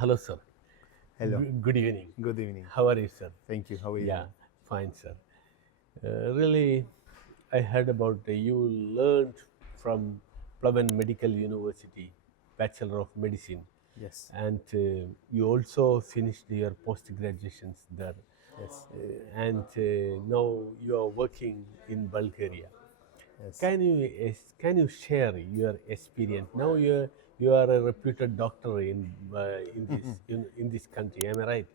Hello, sir. Hello. Good evening. Good evening. How are you, sir? Thank you. How are Yeah, you? fine, sir. Really, I heard about you learned from Pleven Medical University, Bachelor of Medicine, Yes. and you also finished your post graduations there, Yes. and now you are working in Bulgaria. Yes. Can you share your experience? Now you are a reputed doctor in this country. Am I right?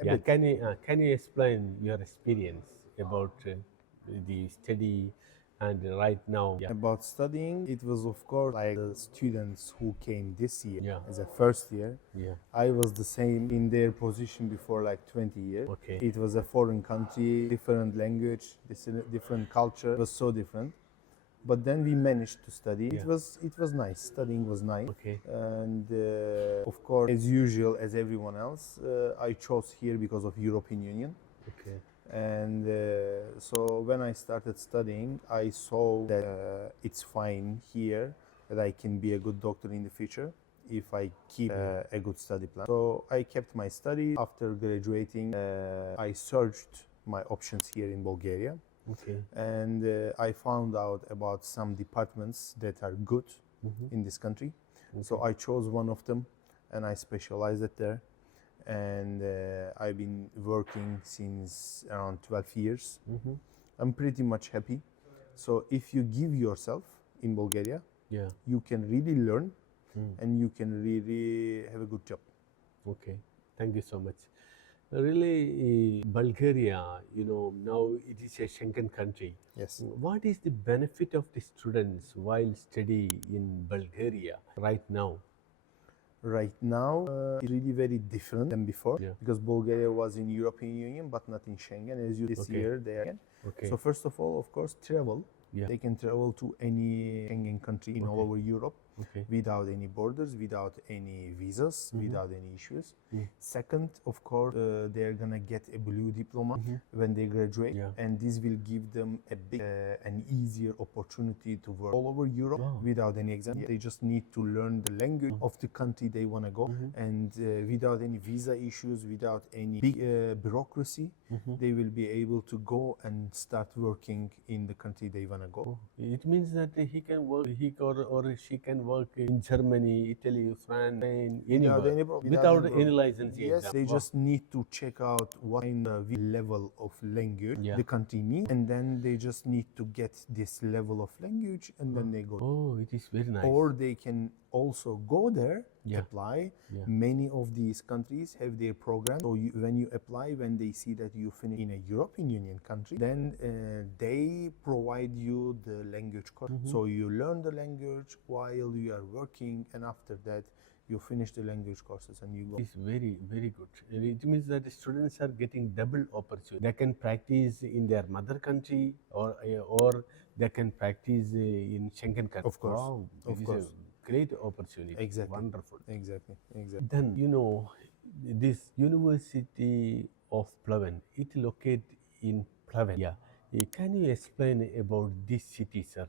A Yeah. bit. Can you explain your experience about the study and right now? Yeah. About studying, it was of course like the students who came this year Yeah. as a first year. Yeah. I was the same in their position before like 20 years. Okay. It was a foreign country, different language, different culture. It was so different. But then we managed to study. Yeah. It was nice. Studying was nice. Okay. And of course, as usual, as everyone else, I chose here because of European Union. Okay. And so when I started studying, I saw that it's fine here, that I can be a good doctor in the future if I keep a good study plan. So I kept my study. After graduating, I searched my options here in Bulgaria, Okay. and I found out about some departments that are good in this country. So I chose one of them, and I specialized it there. And I've been working since around 12 years. I'm pretty much happy. So if you give yourself in Bulgaria, Yeah. you can really learn and you can really have a good job. Okay. Thank you so much. Really, Bulgaria, now it is a Schengen country. Yes. What is the benefit of the students while study in Bulgaria right now? Right now, it's really very different than before, Yeah. because Bulgaria was in European Union but not in Schengen. As you this Okay. year they are. Okay. So first of all, of course, travel. Yeah. They can travel to any Schengen country in all over Europe Okay. without any borders, without any visas, without any issues. Second, of course, they're gonna get a blue diploma when they graduate, Yeah. and this will give them a big, an easier opportunity to work all over Europe without any exam. They just need to learn the language of the country they wanna go, and without any visa issues, without any big bureaucracy, they will be able to go and start working in the country they wanna go. It means that he can work, or she can work in Germany, Italy, France, Spain, Without anywhere, any problem. without any licensing Yes, exam. they just need to check out what kind of level of language Yeah. the country needs, and then they just need to get this level of language, and then they go. Oh, it is very nice. Or they can also go there, Yeah. apply. Yeah. Many of these countries have their programs. So when you apply, when they see that you finish in a European Union country, then they provide you the language course. So you learn the language while you are working, and after that, you finish the language courses and you go. It's very, very good. It means that the students are getting double opportunity. They can practice in their mother country, or they can practice in Schengen country. Of course. Wow, Of it is course. a great opportunity. Exactly. Wonderful. Exactly. Then this University of Pleven, it located in Pleven. Yeah. Can you explain about this city, sir?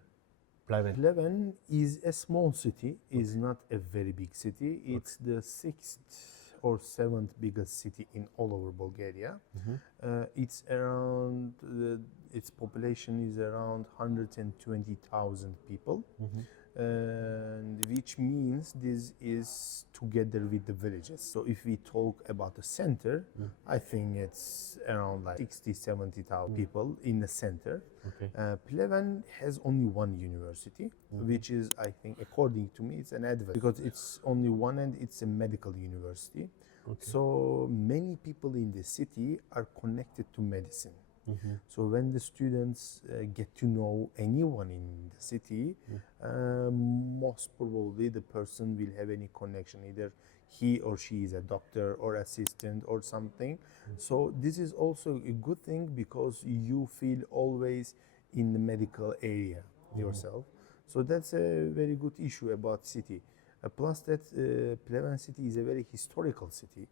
Pleven. Pleven is a small city, is not a very big city. It's the sixth or seventh biggest city in all over Bulgaria. It's around, its population is around 120,000 people. And which means this is together with the villages. So if we talk about the center, I think it's around like 60, 70,000 people in the center. Okay. Pleven has only one university, which is, I think, according to me, it's an advantage because it's only one and it's a medical university. So many people in the city are connected to medicine. So when the students get to know anyone in the city, most probably the person will have any connection. Either he or she is a doctor or assistant or something. So this is also a good thing because you feel always in the medical area yourself. So that's a very good issue about city. Plus that Pleven city is a very historical city.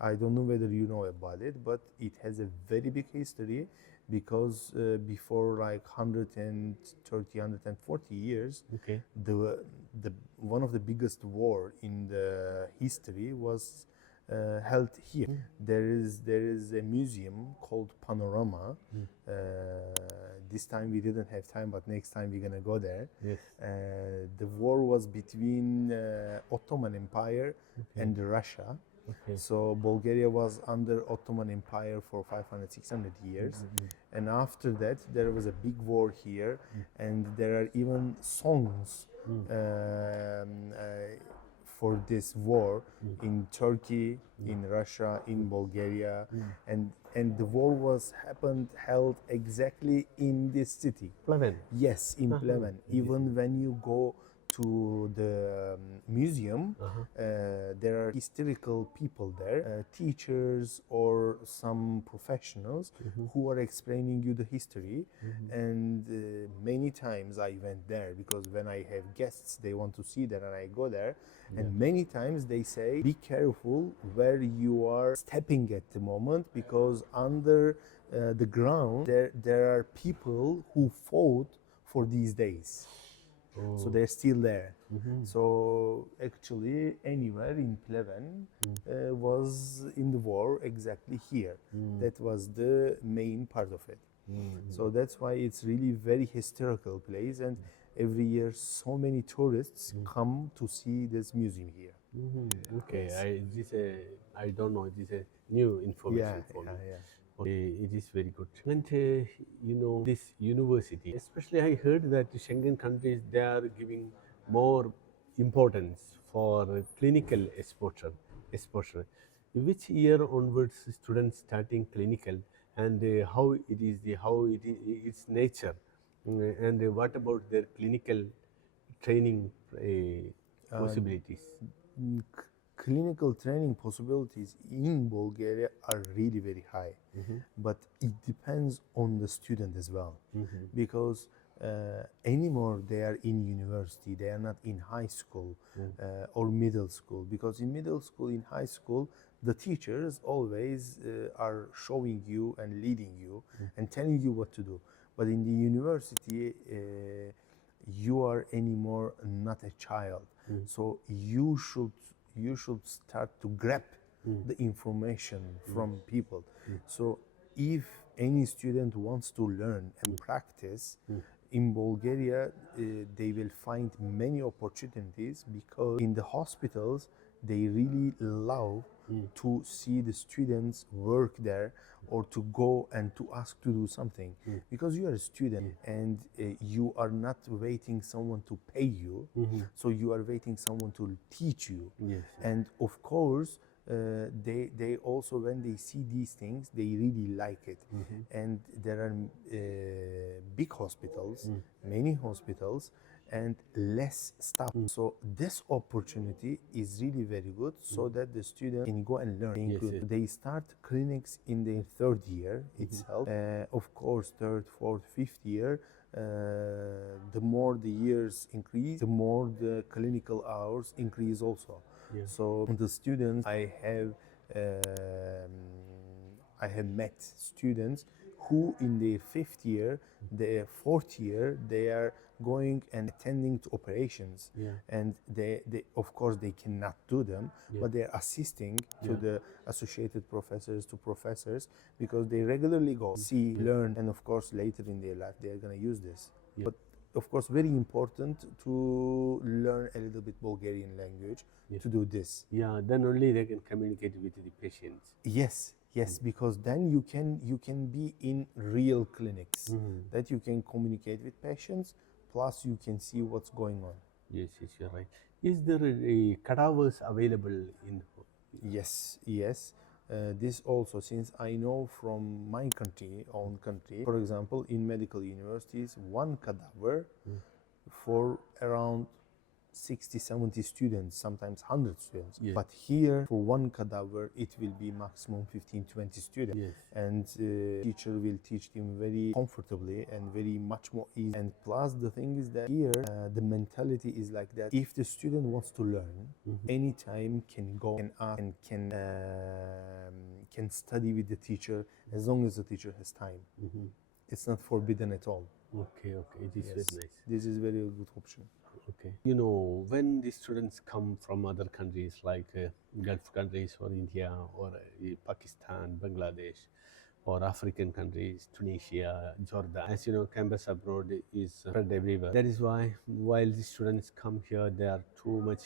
I don't know whether you know about it, but it has a very big history because before like 130, 140 years, the one of the biggest war in the history was held here. There is a museum called Panorama. This time we didn't have time, but next time we're gonna go there. Yes. The war was between Ottoman Empire and Russia. Okay. So Bulgaria was under Ottoman Empire for 500, 600 years. And after that, there was a big war here, and there are even songs for this war in Turkey, in Russia, in Bulgaria, and the war was held exactly in this city. Pleven. Yes, in Pleven. Even when you go to the museum, there are historical people there, teachers or some professionals who are explaining you the history. And many times I went there because when I have guests, they want to see that, and I go there. And many times they say, be careful where you are stepping at the moment, because under the ground there are people who fought for these days. So they're still there. So actually anywhere in Pleven was in the war exactly here. That was the main part of it. So that's why it's really very historical place, and every year so many tourists come to see this museum here. Okay, Yes. I don't know. This is new information for me. Okay, it is very good. And this university, especially I heard that Schengen countries, they are giving more importance for clinical exposure. Which year onwards students starting clinical, and how it is its nature, and what about their clinical training possibilities? Clinical training possibilities in Bulgaria are really very high, but it depends on the student as well, because anymore they are in university, they are not in high school or middle school, because in middle school, in high school, the teachers always are showing you and leading you and telling you what to do. But in the university, you are anymore not a child, so you should start to grab the information from people. So if any student wants to learn and practice in Bulgaria, they will find many opportunities, because in the hospitals they really love to see the students work there, or to go and to ask to do something, because you are a student and you are not waiting someone to pay you, so you are waiting someone to teach you. Yes. And of course they also, when they see these things, they really like it. And there are big hospitals, many hospitals, and less staff. So this opportunity is really very good, so that the student can go and learn. Yes. They start clinics in their third year itself. Of course, third, fourth, fifth year, the more the years increase, the more the clinical hours increase also. So the students I have met students who in their fifth year, their fourth year, they are going and attending to operations, and they of course they cannot do them, but they're assisting to the associated professors, to professors, because they regularly go see, learn, and of course later in their life they are going to use this. But of course very important to learn a little bit Bulgarian language to do this. Then only they can communicate with the patients. Yes, because then you can be in real clinics, that you can communicate with patients, plus you can see what's going on. Yes, you're right. Is there cadavers available in? Yes. This also, since I know from my own country, for example, in medical universities, one cadaver for around 60, 70 students, sometimes 100 students. But here, for one cadaver, it will be maximum 15, 20 students. And teacher will teach them very comfortably and very much more easy. And plus, the thing is that here, the mentality is like that. If the student wants to learn, anytime can go and ask, and can study with the teacher, as long as the teacher has time. It's not forbidden at all. Okay, it is very nice. This is very good option. Okay. When the students come from other countries like Gulf countries or India or Pakistan, Bangladesh, or African countries, Tunisia, Jordan, as you know, campus abroad is spread everywhere. That is why while the students come here, they are too much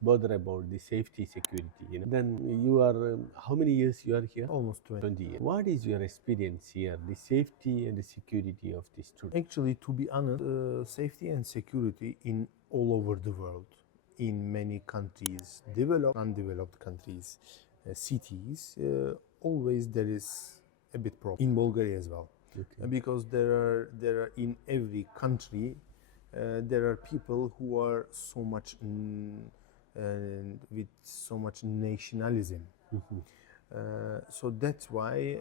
bother about the safety, security. Then you are, how many years you are here? Almost 20. 20 years. What is your experience here, the safety and the security of the students? Actually, to be honest, safety and security in all over the world, in many countries, developed, undeveloped countries, cities, always there is a bit problem. In Bulgaria as well, Okay. because there are in every country, there are people who are so much with so much nationalism. So that's why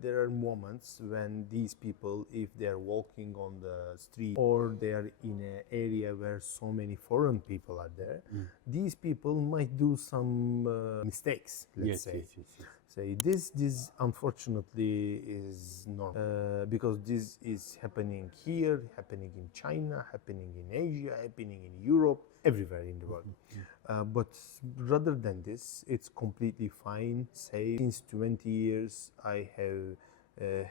there are moments when these people, if they are walking on the street or they are in an area where so many foreign people are there, these people might do some mistakes, let's say. Yes. Say this unfortunately is normal because this is happening here, happening in China, happening in Asia, happening in Europe, everywhere in the world. But rather than this, it's completely fine. Say since 20 years, I have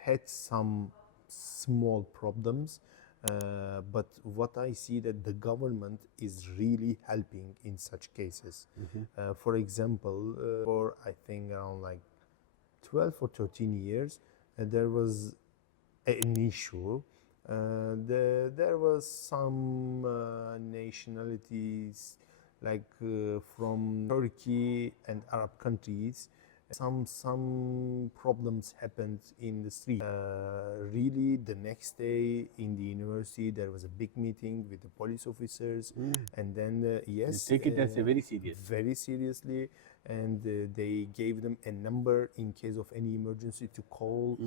had some small problems. But what I see that the government is really helping in such cases. For example, for I think around like 12 or 13 years, there was an issue. There was some nationalities like from Turkey and Arab countries. Some problems happened in the street. Really, the next day in the university, there was a big meeting with the police officers, and then yes, You take it as a very serious. very seriously, and they gave them a number in case of any emergency to call.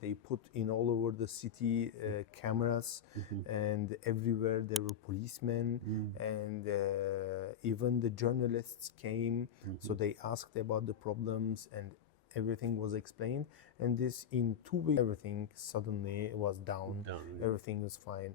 They put in all over the city cameras, and everywhere there were policemen, and even the journalists came. So they asked about the problems, and everything was explained. And this in 2 weeks, everything suddenly was down. Everything was fine.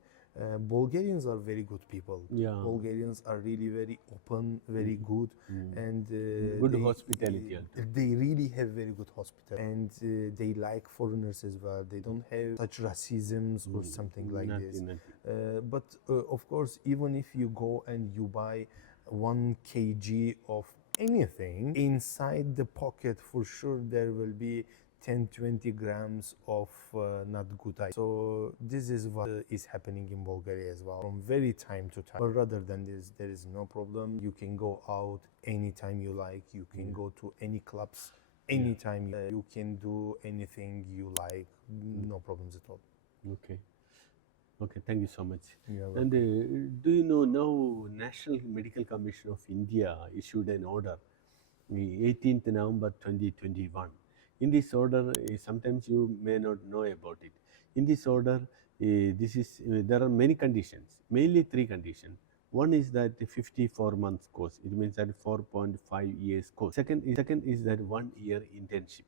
Bulgarians are very good people. Yeah. Bulgarians are really very open, very good, and Good hospitality. they really have very good hospitality, and they like foreigners as well. They don't have such racisms or something like this. But of course, even if you go and you buy 1 kg of anything, inside the pocket for sure there will be 10-20 grams of not good items. So this is what is happening in Bulgaria as well from very time to time. But rather than this, there is no problem. You can go out anytime you like. You can go to any clubs anytime. You can do anything you like. No problems at all. Okay, thank you so much. You're And do you know now National Medical Commission of India issued an order, 18th November 2021. In this order, sometimes you may not know about it. In this order, there are many conditions, mainly 3 conditions. One is that the 54 months course, it means that 4.5 years course. Second is that 1 year internship.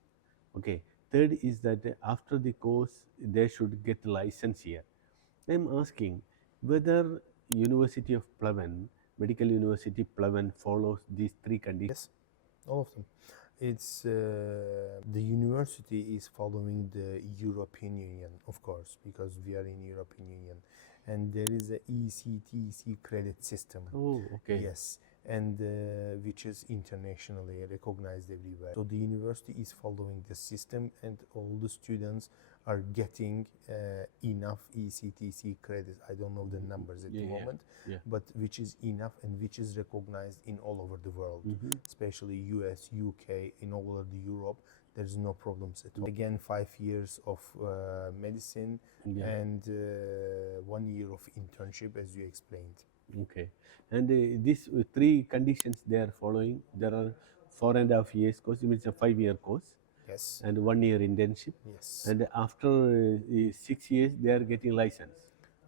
Okay. Third is that after the course, they should get license here. I am asking whether University of Pleven, Medical University Pleven follows these 3 conditions. Yes, all of them. It's the university is following the European Union, of course, because we are in European Union, and there is a ECTC credit system. Oh, okay. Yes, and which is internationally recognized everywhere. So the university is following the system, and all the students are getting enough ECTC credits. I don't know the numbers at the moment, but which is enough and which is recognized in all over the world, especially US, UK, in all over the Europe. There's no problems at all. Again, 5 years of medicine and 1 year of internship, as you explained. Okay, and these 3 conditions they are following. There are 4.5 years course, it means a 5-year course. Yes. And 1 year internship. Yes. And after 6 years, they are getting license.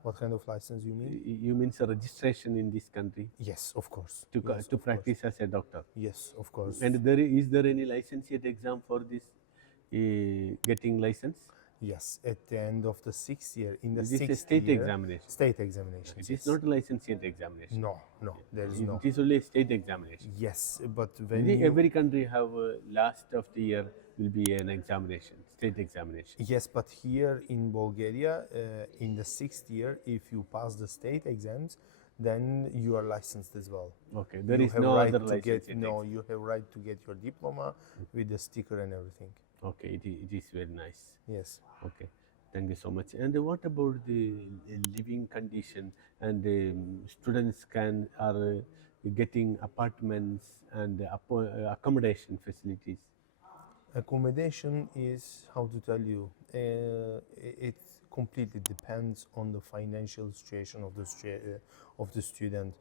What kind of license you mean? You mean a registration in this country? Yes, of course. To practice as a doctor. Yes, of course. And is there any licentiate exam for this getting license? Yes, at the end of the 6th year, in the It is a 6th state year, examination. state examinations. It is Yes. not a licensed examination. No, no, there is no. It is only a state examination. Yes, but when you Every country have last of the year will be an examination, state examination. yes, but here in Bulgaria, in the 6th year, if you pass the state exams, then you are licensed as well. Okay, there You is have no right other to get license. no. You have right to get your diploma with the sticker and everything. Okay, it is very nice. Yes. Okay, thank you so much. And what about the living condition and students are getting apartments and accommodation facilities? Accommodation is, how to tell you, it completely depends on the financial situation of the student.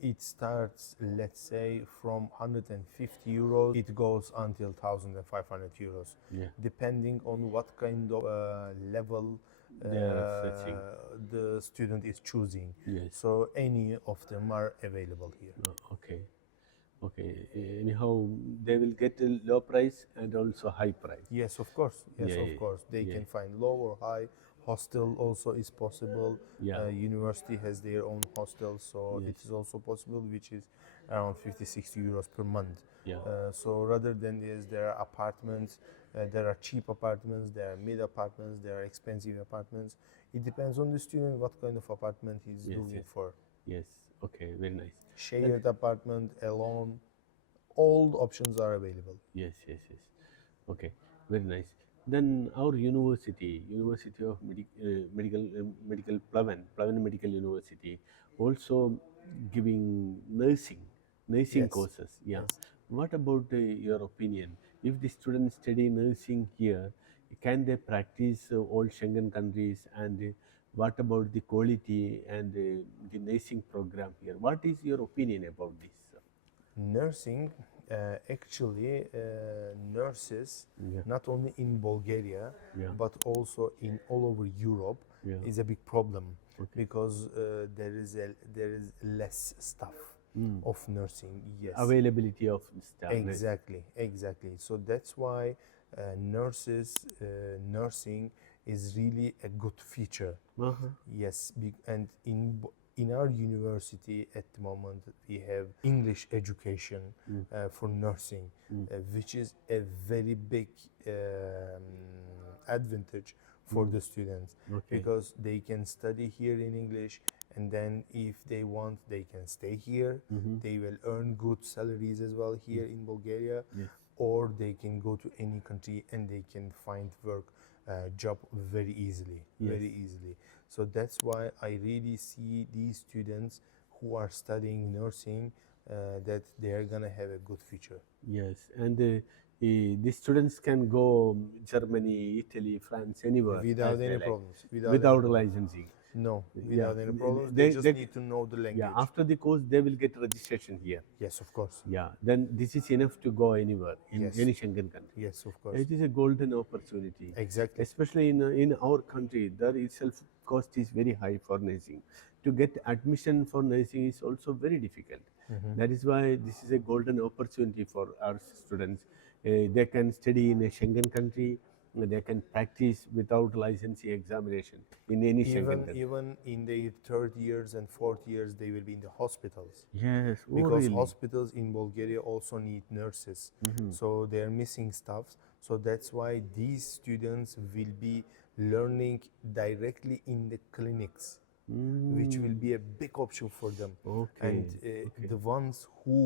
It starts, let's say, from 150 euros. It goes until 1,500 euros, Yeah. depending on what kind of level They are searching. the student is choosing. Yes. So any of them are available here. Okay. Okay. Anyhow, they will get a low price and also high price. Yes, of course. Yes, Yeah, of yeah, course. They yeah. can find low or high. Hostel also is possible. Yeah. University has their own hostel, so Yes. it is also possible, which is around 50, 60 euros per month. Yeah. So rather than this, there are apartments. There are cheap apartments. There are mid apartments. There are expensive apartments. It depends on the student what kind of apartment he's Yes, looking yes. for. Yes. Okay. Very nice. Shared apartment, alone. All the options are available. Yes, yes, yes. Okay, very nice. Then our university, University of Medical Pleven Medical University, also giving nursing Yes. courses. Yeah. Yes. What about your opinion? If the students study nursing here, can they practice all Schengen countries? And what about the quality and the nursing program here? What is your opinion about this? Nursing, actually, nurses, Yeah. not only in Bulgaria, Yeah. but also in all over Europe, Yeah. is a big problem Okay. because there is less staff of nursing. Yes, Availability of staff. exactly. So that's why nursing is really a good feature. Uh-huh. Yes, and in our university at the moment we have English education for nursing, which is a very big advantage for the students, Okay. because they can study here in English, and then if they want they can stay here. They will earn good salaries as well here in Bulgaria. Yes. Or they can go to any country and they can find work job very easily. So that's why I really see these students who are studying nursing that they are gonna have a good future. Yes, and the students can go Germany, Italy, France, anywhere Without as they any like. problems. Without licensing. No, Yeah. without any problems. They- They just they- need to know the language. Yeah, after the course they will get registration here. Yes, of course. Yeah, then this is enough to go anywhere in Yes. any Schengen country. Yes, of course. It is a golden opportunity. Exactly. Especially in our country, there itself cost is very high for nursing. To get admission for nursing is also very difficult. That is why this is a golden opportunity for our students. They can study in a Schengen country. They can practice without licensing examination in any Schengen country. Even in their third years and fourth years, they will be in the hospitals. Yes, Because really? hospitals in Bulgaria also need nurses, so they are missing staff. So that's why these students will be learning directly in the clinics, which will be a big option for them. Okay, And the ones who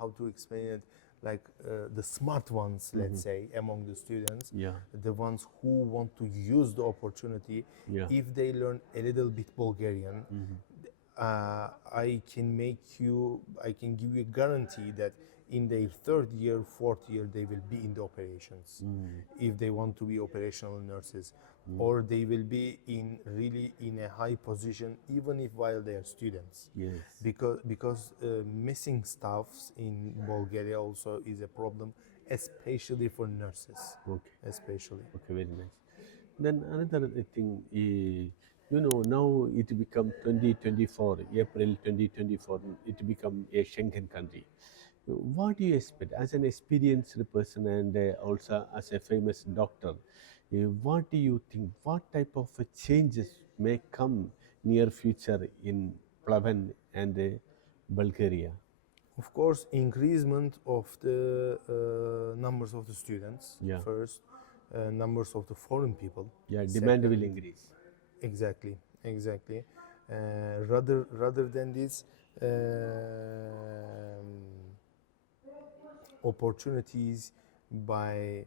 how to explain it, like the smart ones, let's say, among the students, Yeah. the ones who want to use the opportunity, Yeah. if they learn a little bit Bulgarian, I can give you a guarantee that in their third year, fourth year, they will be in the operations, if they want to be operational nurses, or they will be really in a high position, even if while they are students. Yes. Because missing staffs in Bulgaria also is a problem, especially for nurses. Okay. Especially. Okay, very nice. Then another thing, now it become 2024, April 2024, it become a Schengen country. What do you expect as an experienced person and also as a famous doctor? What do you think? What type of changes may come near future in Pleven and Bulgaria? Of course, increasement of the numbers of the students Yeah, first, numbers of the foreign people yeah, demand will second. increase. Exactly, exactly. Rather than this, opportunities by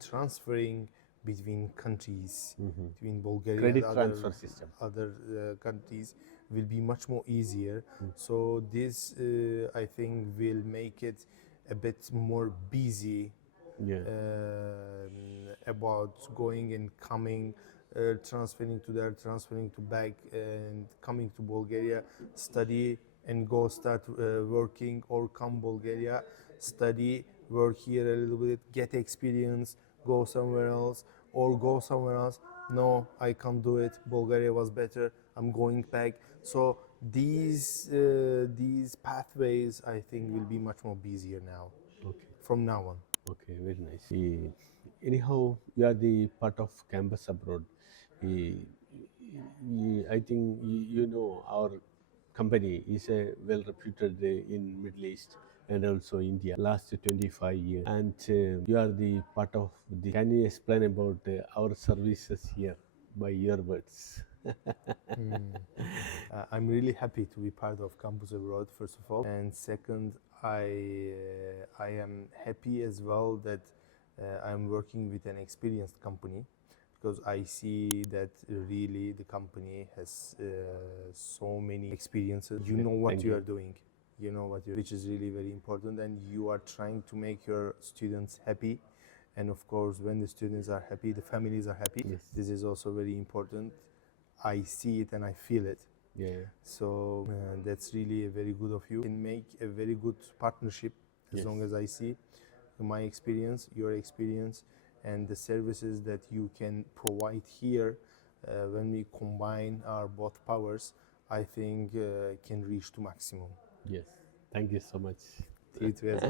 transferring between countries, between Bulgaria and Credit transfer system. other countries, will be much more easier. So this, I think, will make it a bit more busy Yeah, about going and coming, transferring to there, transferring to back, and coming to Bulgaria, study and go start working, or come Bulgaria, study, work here a little bit, get experience, go somewhere else, or go somewhere else. No, I can't do it. Bulgaria was better. I'm going back. So these pathways, I think, will be much more busier now, okay. from now on. Okay, very nice. Anyhow, you are the part of campus abroad. I think you know our company is a well reputed in Middle East and also India last 25 years. And you are the part of the. Can you explain about our services here by your words? I'm really happy to be part of Campus Abroad, first of all, and second, I am happy as well that I'm working with an experienced company, because I see that really the company has so many experiences. You know what Thank you you. are doing, you know what you, which is really very important, and you are trying to make your students happy. And of course, when the students are happy, the families are happy. Yes. This is also very important. I see it and I feel it. Yeah. So that's really a very good of you. Can make a very good partnership, as Yes. long as I see my experience, your experience, and the services that you can provide here. When we combine our both powers, I think can reach to maximum. Yes. Thank you so much. It was